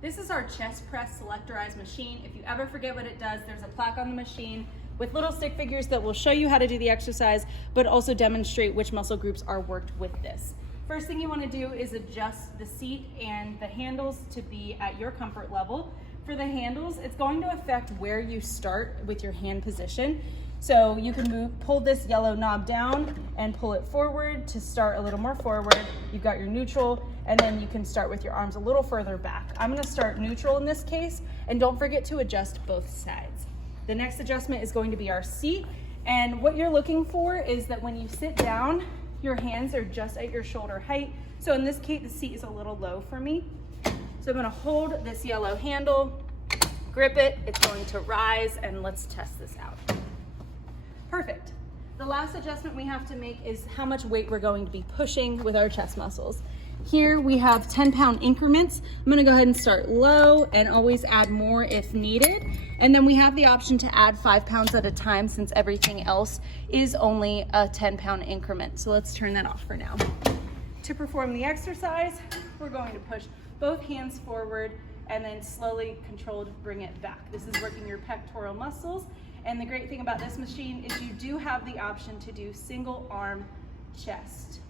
This is our chest press Selectorized machine. If you ever forget what it does, there's a plaque on the machine with little stick figures that will show you how to do the exercise, but also demonstrate which muscle groups are worked with this. First thing you want to do is adjust the seat and the handles to be at your comfort level. For the handles, it's going to affect where you start with your hand position. So you can pull this yellow knob down and pull it forward to start a little more forward. You've got your neutral, and then you can start with your arms a little further back. I'm gonna start neutral in this case, and don't forget to adjust both sides. The next adjustment is going to be our seat, and what you're looking for is that when you sit down, your hands are just at your shoulder height. So in this case, the seat is a little low for me. So I'm gonna hold this yellow handle, grip it, it's going to rise, and let's test this out. Perfect. The last adjustment we have to make is how much weight we're going to be pushing with our chest muscles. Here we have 10-pound increments. I'm gonna go ahead and start low and always add more if needed. And then we have the option to add 5 pounds at a time since everything else is only a 10-pound increment. So let's turn that off for now. To perform the exercise, we're going to push both hands forward and then slowly controlled bring it back. This is working your pectoral muscles. And the great thing about this machine is you do have the option to do single arm chest.